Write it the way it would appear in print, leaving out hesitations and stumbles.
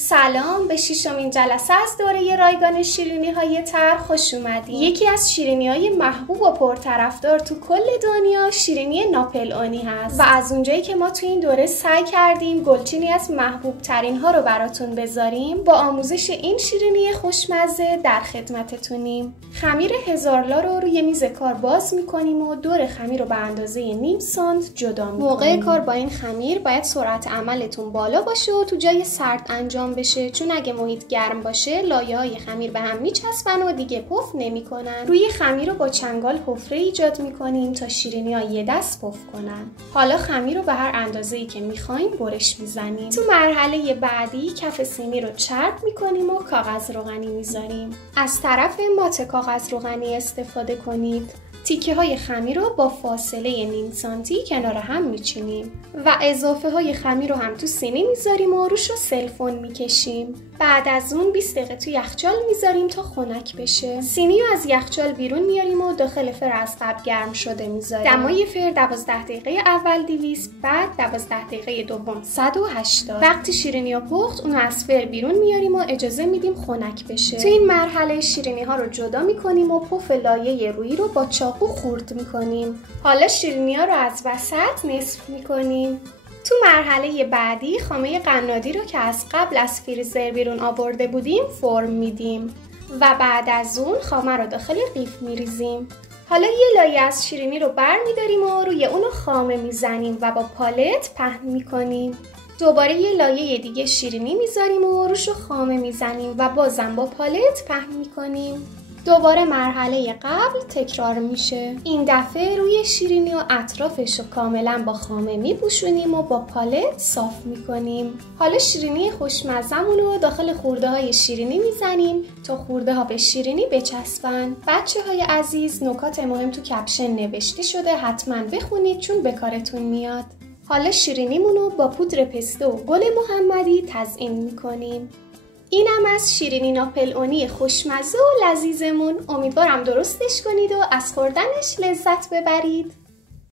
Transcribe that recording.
سلام، به 6مین جلسه از دوره رایگان شیرینی‌های تلخ خوش اومدید. یکی از شیرینی‌های محبوب و پرطرفدار تو کل دنیا شیرینی ناپلئونی هست و از اونجایی که ما تو این دوره سعی کردیم گلچینی از محبوب ترین ها رو براتون بذاریم، با آموزش این شیرینی خوشمزه در خدمتتونیم. خمیر هزارلا رو روی میز کار باز می‌کنیم و دور خمیر رو به اندازه نیم سانت جدا می‌کنیم. موقع کار با این خمیر باید سرعت عملتون بالا باشه و تو جای سرد انجام بشه، چون اگه محیط گرم باشه لایه‌های خمیر به هم میچسبن و دیگه پف نمیکنن. روی خمیر رو با چنگال حفره ایجاد میکنیم تا شیرینی‌ها یه دست پف کنن. حالا خمیر رو به هر اندازه‌ای که میخوایم برش میزنیم. تو مرحله بعدی کف سینی رو چرب میکنیم و کاغذ روغنی میذاریم. از طرف مات کاغذ روغنی استفاده کنید. تیکه های خمیر رو با فاصله نیم سانتی کنار هم میچینیم و اضافه های خمیر رو هم تو سینی میذاریم و روش رو سلفون میکشیم. بعد از اون 20 دقیقه تو یخچال میذاریم تا خنک بشه. سینی رو از یخچال بیرون میاریم و داخل فر از قبل گرم شده میذاریم. دمای فر 12 دقیقه اول 200، بعد 12 دقیقه دوم 180. وقتی شیرینی ها پخت اون از فر بیرون میاریم و اجازه میدیم خنک بشه. تو این مرحله شیرینی ها رو جدا میکنیم و پف لایه رویی رو با چاقو خورد میکنیم. حالا شیرینی ها رو از وسط نصف میکنیم. تو مرحله بعدی خامه قنادی رو که از قبل از فریزر بیرون آورده بودیم فرم میدیم و بعد از اون خامه رو داخل قیف میریزیم. حالا یه لایه از شیرینی رو بر میداریم و روی اونو خامه میزنیم و با پالت پهن میکنیم. دوباره یه لایه دیگه شیرینی میذاریم و روشو خامه میزنیم و بازم با پالت پهن میکنیم. دوباره مرحله قبل تکرار میشه. این دفعه روی شیرینی و اطرافش رو کاملا با خامه میپوشونیم و با پالت صاف میکنیم. حالا شیرینی خوشمزمون رو داخل خورده های شیرینی میزنیم تا خورده ها به شیرینی بچسبن. بچه های عزیز، نکات مهم تو کپشن نوشته شده، حتما بخونید چون به کارتون میاد. حالا شیرینیمون رو با پودر پسته و گل محمدی تزیین میکنیم. اینم از شیرینی ناپلئونی خوشمزه و لذیذمون. امیدوارم درستش کنید و از خوردنش لذت ببرید.